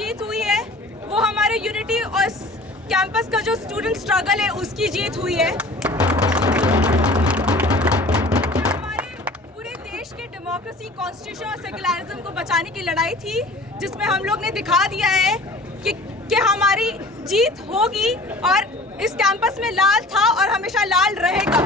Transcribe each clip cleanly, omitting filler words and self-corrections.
जीत हुई है वो हमारे यूनिटी और कैंपस का जो स्टूडेंट स्ट्रगल है उसकी जीत हुई है। हमारे पूरे देश के डेमोक्रेसी, कॉन्स्टिट्यूशन और सेकुलरिज्म को बचाने की लड़ाई थी, जिसमें हम लोग ने दिखा दिया है कि हमारी जीत होगी और इस कैंपस में लाल था और हमेशा लाल रहेगा।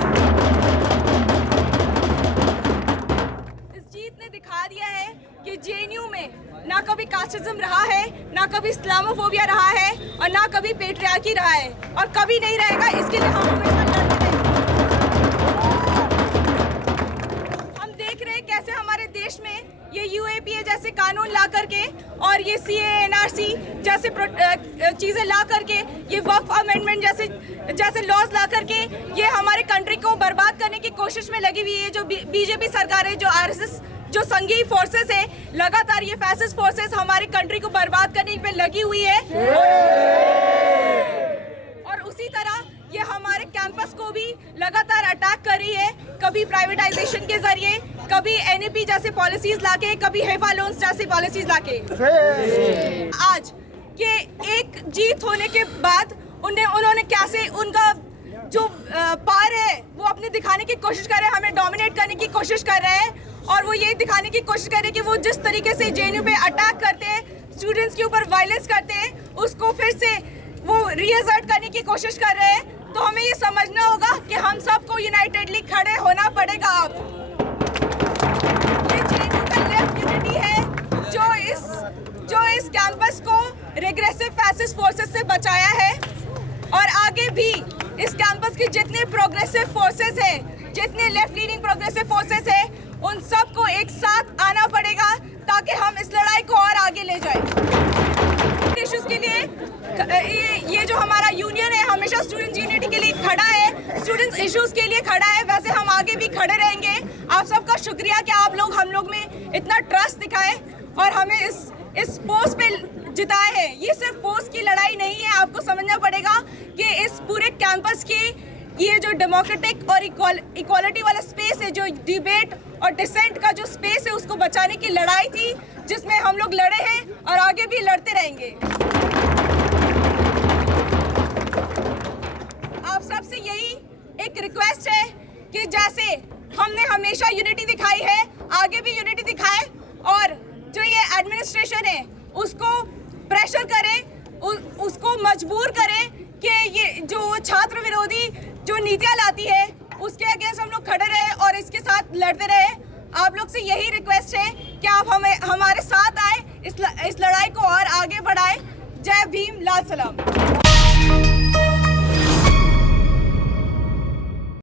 इस जीत ने दिखा दिया है कि जेएनयू में ना कभी कास्टिज्म रहा है, ना कभी इस्लामोफोबिया रहा है और ना कभी पेट्रियार्की रहा है और कभी नहीं रहेगा। इसके लिए हम हमेशा लड़ते रहेंगे। हम देख रहे हैं कैसे हमारे देश में ये यूएपीए जैसे कानून ला करके और ये सीए एनआरसी जैसे चीज़ें ला करके, ये वक्फ अमेंडमेंट जैसे लॉज ला करके ये हमारे कंट्री को बर्बाद करने की कोशिश में लगी हुई है। जो बीजेपी सरकार है, जो आरएसएस, जो संघीय फोर्सेस है, लगातार ये फैसिस्ट फोर्सेस हमारी कंट्री को बर्बाद करने पे लगी हुई है। और उसी तरह ये हमारे कैंपस को भी लगातार अटैक कर रही है, कभी प्राइवेटाइजेशन के जरिए, कभी एनईपी जैसे पॉलिसीज लाके, कभी हेफा लोन्स जैसी पॉलिसीज लाके। आज के एक जीत होने के बाद उन्होंने कैसे उनका जो पार है वो अपने दिखाने की कोशिश कर रहे हैं, हमें डोमिनेट करने की कोशिश कर रहे हैं और वो ये दिखाने की कोशिश कर रहे हैं कि वो जिस तरीके से जेएनयू पे अटैक करते हैं, स्टूडेंट्स के ऊपर वायलेंस करते हैं, उसको फिर से वो रीअसर्ट करने की कोशिश कर रहे हैं। तो हमें ये समझना होगा कि हम सबको यूनाइटेडली खड़े होना पड़ेगा। अब ये जेएनयू का लेफ्ट यूनिटी है जो इस कैंपस को रिग्रेसिव फैसिस्ट फोर्सेस से बचाया है और आगे भी इस कैंपस की जितने प्रोग्रेसिव फोर्सेस हैं, जितने लेफ्ट लीनिंग प्रोग्रेसिव फोर्सेस हैं, उन सबको एक साथ आना पड़ेगा ताकि हम इस लड़ाई को और आगे ले जाएं। इश्यूज के लिए ये जो हमारा यूनियन है हमेशा स्टूडेंट्स यूनिटी के लिए खड़ा है, स्टूडेंट्स इश्यूज के लिए खड़ा है। वैसे हम आगे भी खड़े रहेंगे। आप सबका शुक्रिया कि आप लोग हम लोग में इतना ट्रस्ट दिखाए और हमें इस पोस्ट पे जिताए हैं। ये सिर्फ पोस्ट की लड़ाई नहीं है, आपको समझना पड़ेगा कि इस पूरे कैंपस की ये जो डेमोक्रेटिक और इक्वालिटी वाला स्पेस है, जो डिबेट और डिसेंट का जो स्पेस है, उसको बचाने की लड़ाई थी जिसमें हम लोग लड़े हैं और आगे भी लड़ते रहेंगे। आप सबसे यही एक रिक्वेस्ट है कि जैसे हमने हमेशा यूनिटी दिखाई है, आगे भी यूनिटी दिखाए और जो ये एडमिनिस्ट्रेशन है उसको प्रेशर करें, उसको मजबूर करें कि ये जो छात्र विरोधी जो नीतियाँ लाती है उसके अगेंस्ट हम लोग खड़े रहे और इसके साथ लड़ते रहे। आप लोग से यही रिक्वेस्ट है कि आप हमारे साथ आए, इस लड़ाई को और आगे बढ़ाएं। जय भीम, लाल सलाम।